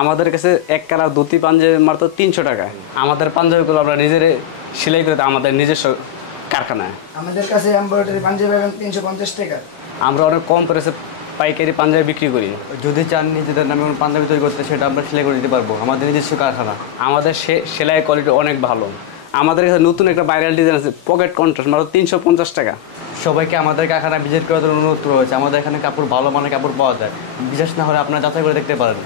আমাদের কাছে এক কালার ধুতি পাঞ্জাবি মাত্র 300 টাকা। আমাদের পাঞ্জাবিগুলো আমরা নিজেরা সেলাই করে আমাদের নিজস্ব কারখানায়। আমাদের কাছে এমব্রয়ডারি পাঞ্জাবি এখন 350 টাকা। আমরা অনেক কম প্রাইসে পাইকারি পাঞ্জাবি বিক্রি করি। যদি চান নিজেদের নামে কোনো পাঞ্জাবি তৈরি করতে সেটা আমরা সেলাই করে দিতে পারবো, আমাদের নিজস্ব কারখানা। আমাদের সেলাই কোয়ালিটি অনেক ভালো। আমাদের কাছে নতুন একটা ভাইরাল ডিজাইন আছে পকেট কন্ট্রাস্ট মাত্র 350 টাকা। সবাইকে আমাদের কারখানা ভিজিট করার জন্য অনুরোধ রয়েছে। আমাদের এখানে কাপড় ভালো মানের কাপড় পাওয়া যায়, বিশেষ না হলে আপনারা যাচাই করে দেখতে পারেন।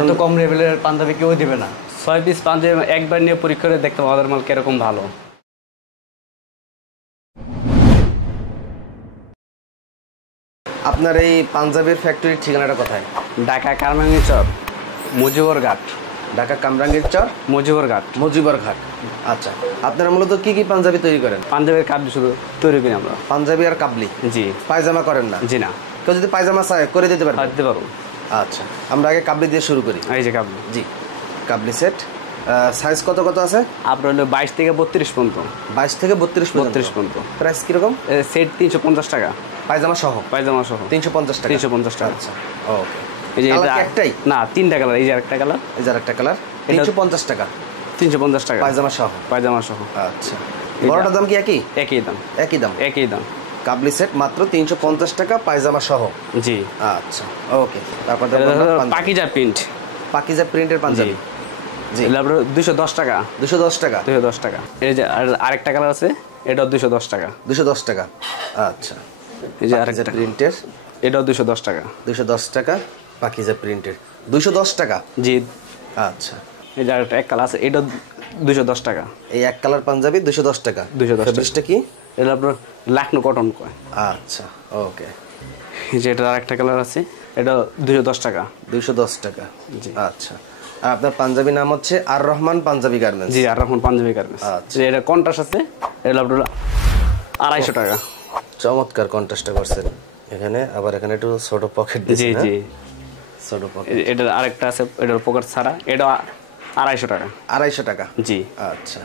এত কম লেভেলের পাঞ্জাবি কেউ দিবে না। 6 পিস পাঞ্জাবি একবার নিয়ে পরীক্ষা করে দেখতে আমাদের মাল কিরকম ভালো। আপনার এই পাঞ্জাবির ফ্যাক্টরির ঠিকানাটা কোথায়? ঢাকা কামরাঙ্গীর চর মুজিবর ঘাট। ঢাকা কামরাঙ্গীর চর মুজিবর ঘাট। মুজিবর ঘাট। আচ্ছা, আপনারা মূলত কি কি পাঞ্জাবি তৈরি করেন? পাঞ্জাবির কাবলি শুধু তৈরি করি আমরা। পাঞ্জাবি আর কাবলি? জি। পায়জামা করেন না? জি না। কেউ যদি পায়জামা চায় করে দিতে পারবেন? দিতে পারবো। আচ্ছা, আমরা আগে কাবলি দিয়ে শুরু করি। এই যে কাবলি। জি, কাবলি সেট। সাইজ কত কত আছে? আপনার হলো 22 থেকে 32 পর্যন্ত। 22 থেকে 32 পর্যন্ত। প্রাইস কিরকম? সেট 350 টাকা। পায়জামা সহ? পায়জামা সহ 350 টাকা। 350 টাকা। আচ্ছা, ওকে। এই যে এটা একটাই না, তিনটা কালার। এই যে আরেকটা কালার, এই যে আরেকটা কালার। 350 টাকা। 350 টাকা পায়জামা সহ? পায়জামা সহ। আচ্ছা, বড়টার দাম কি একই? একই দাম। একই দাম? একই দাম। কাবলি সেট মাত্র 350 টাকা পায়জামা সহ? জি। আচ্ছা, ওকে। তারপর পাকিজা প্রিন্ট। পাকিজা প্রিন্টের পাঞ্জাবি। জি, এটা আপনার 210 টাকা। 210 টাকা? 210 টাকা। এই যে আরেকটা কালার আছে, এটাও 210 টাকা। 210 টাকা। আচ্ছা, এই যে আরেকটা প্রিন্টের, এটাও 210 টাকা। 210 টাকা পাকিজা প্রিন্টের। 210 টাকা? জি। আচ্ছা, এই যে আরেকটা এক কালার আছে, এটা 210 টাকা। এই এক কালার পাঞ্জাবি 210 টাকা। 210 টাকা। ফেব্রিকটা কি? এটা আপনার লাখনো কটন কয়। আচ্ছা, ওকে। এই যে এটা আরেকটা কালার আছে, এটা 210 টাকা। 210 টাকা। জি। আচ্ছা, আর আপনার পাঞ্জাবি নাম হচ্ছে আর রহমান পাঞ্জাবি গার্মেন্টস? জি, আর রহমান পাঞ্জাবি গার্মেন্টস। আচ্ছা, এটা কন্ট্রাস্ট আছে, এটা আপনার 250 টাকা। চমৎকার কন্ট্রাস্টটা করছেন। এখানে আবার এখানে একটু ছোট পকেট দিয়েছেন। জি জি, ছোট পকেট। এটার আরেকটা আছে, এটার পকেট ছাড়া, এটা 250 টাকা। 250 টাকা? জি। আচ্ছা,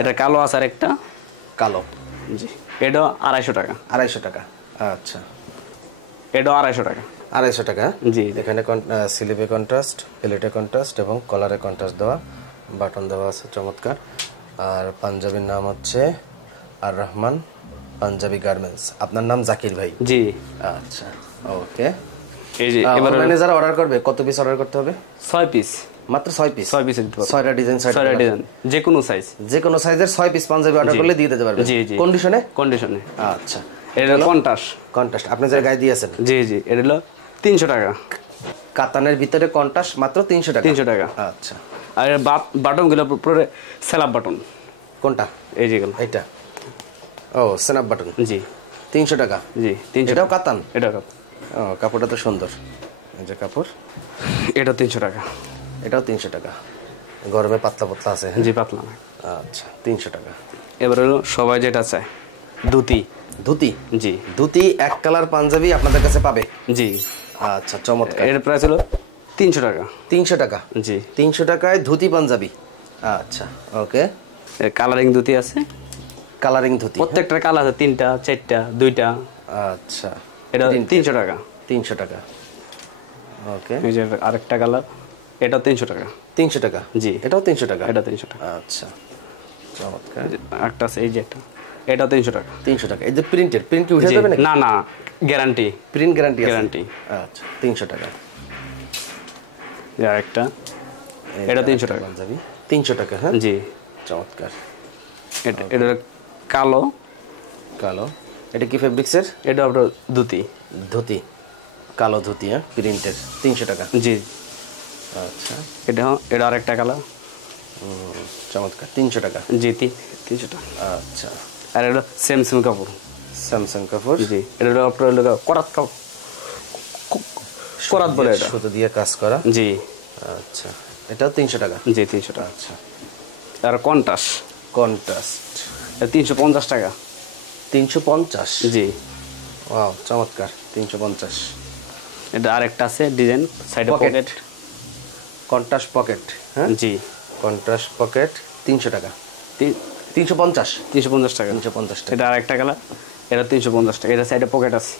এটা কালো আছে আরেকটা কালো। জি, এটা 250 টাকা। 250 টাকা। আচ্ছা, এটা 250 টাকা। 250 টাকা? জি। এখানে স্লিপে কন্ট্রাস্ট, প্লেটে কন্ট্রাস্ট এবং কলারে কন্ট্রাস্ট দেওয়া, বাটন দেওয়া আছে, চমৎকার। আর পাঞ্জাবির নাম হচ্ছে আর রহমান পাঞ্জাবি গার্মেন্টস। আপনার নাম জাকির ভাই? জি। আচ্ছা, ওকে। এই যে এবার ম্যানেজার অর্ডার করবে, কত পিস অর্ডার করতে হবে? 6 পিস। মাত্র 6 পিস? 6 পিস দিতে পারবো। 6টা ডিজাইন, 6টা ডিজাইন, যে কোনো সাইজ। যে কোনো সাইজের 6 পিস পাঞ্জাবি অর্ডার করলে দিয়ে দিতে পারবেন? জি জি। কন্ডিশনে? কন্ডিশনে। আচ্ছা, এটা কন্ট্রাস্ট। কন্ট্রাস্ট আপনি যে গায়ে দিয়েছেন? জি জি, এটা হলো 300 টাকা। কাতানের ভিতরে কন্ট্রাস্ট মাত্র 300 টাকা? 300 টাকা। আচ্ছা, আর বাটনগুলো পুরো স্যালাপ বাটন। কোনটা? এই যেগুলো। এইটা? ও, স্ন্যাপ বাটন। জি। 300 টাকা? জি, 300। এটাও কাতান? এটাও কাতান। ও, কাপড়টা তো সুন্দর। এই যে কাপড়, এটা 300 টাকা। এটাও 300 টাকা। গরমে পাতলা পাতলা আছে? জি, পাতলা। আচ্ছা, 300 টাকা। এবার হলো সবাই যেটা চায়, ধুতি। ধুতি? জি। ধুতি এক কালার পাঞ্জাবি আপনাদের কাছে পাবে? জি। আচ্ছা, চমৎকার। এর প্রাইস হলো 300 টাকা। 300 টাকা? জি। 300 টাকায় ধুতি পাঞ্জাবি। আচ্ছা, ওকে। কালারিং ধুতি আছে। কালারিং ধুতি? প্রত্যেকটার কালার আছে, 3টা, 4টা, 2টা। আচ্ছা, এটা 300 টাকা। 300 টাকা, ওকে। এই যে আরেকটা কালার, এটাও 300 টাকা। 300 টাকা? জি। এটাও 300 টাকা? এটা 300 টাকা। আচ্ছা, চমৎকার। একটা আছে, এই যে এটা, এটাও 300 টাকা। 300 টাকা। এই যে প্রিন্টের, প্রিন্ট কি উঠে যাবে নাকি? না না, গ্যারান্টি। প্রিন্ট গ্যারান্টি আছে? গ্যারান্টি। আচ্ছা, 300 টাকা। আরেকটা, এটা 300 টাকা। পাঞ্জাবি 300 টাকা? হ্যাঁ, জি, চমৎকার। এটা কালো। কালো? এটা কি ফেব্রিক্সের? এটা আপনার ধুতি। ধুতি, কালো ধুতি, হ্যাঁ, প্রিন্টের। 300 টাকা? জি। আচ্ছা, এটা আরেকটা কালার। চমৎকার। 300 টাকা? জি, 300 টাকা। আচ্ছা, আর এটা স্যামসাং কাপড়। স্যামসাং কাপড়? জি। এটা হলো আপনার করাত কাপড়, করাত বলে এটা, সুতো দিয়ে কাজ করা? জি। আচ্ছা, এটাও 300 টাকা? জি, 300 টাকা। আচ্ছা, আর কন্ট্রাস্ট। কন্ট্রাস্ট? 350 টাকা। 350? জি। ওয়াও, চমৎকার। 350। এটা আরেকটা আছে ডিজাইন, সাইডে পকেট। Contrast pocket? হ্যাঁ, জি। কন্ট্রাস্ট পকেট 300 টাকা? 350? 350 টাকা। 350 টাকা। এটা আরেকটা কালার, এটা 350 টাকা। এটা সাইডে পকেট আছে।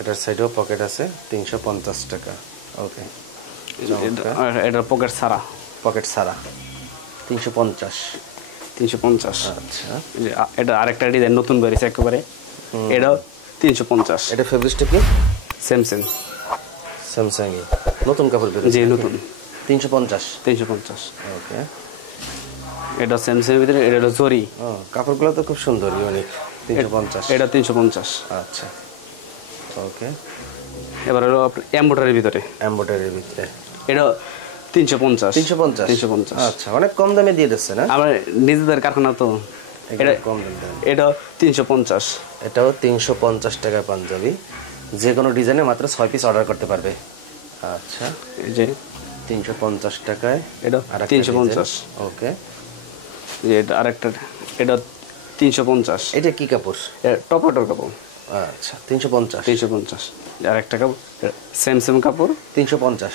এটার সাইডেও পকেট আছে, 350 টাকা, ওকে। এটা পকেট ছাড়া পকেট ছাড়া 350। 350। আচ্ছা, এটা আরেকটা ডিজাইন নতুন বেরিয়েছে একেবারে, এটাও 350। এটা ফেব্রিক্সটা কি? সেম স্যামসাং নতুন কাপড় বের জি নতুন 350। ওকে, এটা স্যামসাং এর ভিতরে, এটা হলো জরি। কাপড়গুলো তো খুব সুন্দর, ইউনিক। 350। এটা 350। আচ্ছা, ওকে। এবার হলো এমব্রয়ডারির ভিতরে, এমব্রয়ডারির ভিতরে এটা 350। 350। আচ্ছা, অনেক কম দামে দিয়ে দিচ্ছে না? আমার নিজেদের কারখানা তো। এটা কম দামে। এটা 350। এটাও 350 টাকা পাঞ্জাবি, যে কোনো ডিজাইনে মাত্র 6 পিস অর্ডার করতে পারবে। আচ্ছা, এই যে 350 টাকায় এটা 350। ওকে, এটা আরেকটা, এটা 350। এটা কি কাপড়? এটা টপাটর কাপড়। আচ্ছা, 350। 350। আরেকটা কাপড় সেম কাপড় 350।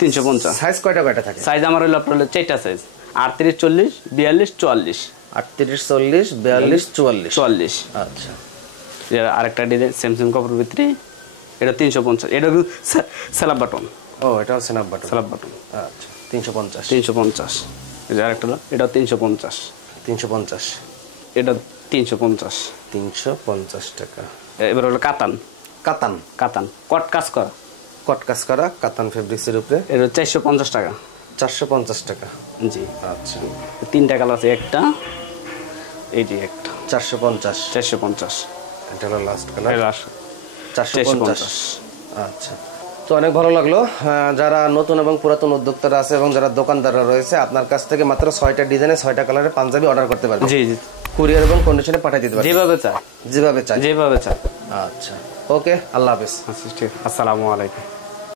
350। সাইজ কয়টা থাকে? সাইজ আমার হলো আপনার হলো 4টা সাইজ, 38, 40, 42, 44। 38, 40, 42, 44। 44। আচ্ছা, আরেকটা ডিজাইন সেম কাপড়ের ভিতরে, এটা 350। এটা স্যালাব বাটন। ও, এটাও স্ন্যাপ বাটন। স্যালাব বাটন। আচ্ছা, 350। 350। এই যে আরেকটা হলো, এটা 350। 350। এটা 350। 350 টাকা। এবার হলো কাতান। কাতান কট কাজ করা, কট কাজ করা কাতান ফেব্রিক্সের উপরে, এটা 450 টাকা। 450 টাকা। জি। আচ্ছা, 3টা কালার আছে, একটা এই যে একটা 450। 450। এটা হলো লাস্ট কালার, এটা 450। আচ্ছা, তো অনেক ভালো লাগলো। যারা নতুন এবং পুরাতন উদ্যোক্তারা আছে এবং যারা দোকানদাররা রয়েছে, আপনার কাছ থেকে মাত্র 6টা ডিজাইনে 6টা কালারের পাঞ্জাবি অর্ডার করতে পারবে। জি। কুরিয়ার এবং কন্ডিশনে পাঠিয়ে দিতে পারবে, যেভাবে চাই। যেভাবে চাই। যেভাবে চাই। আচ্ছা, ওকে, আল্লাহ হাফেজ। আচ্ছা, ঠিক। আসসালামু আলাইকুম।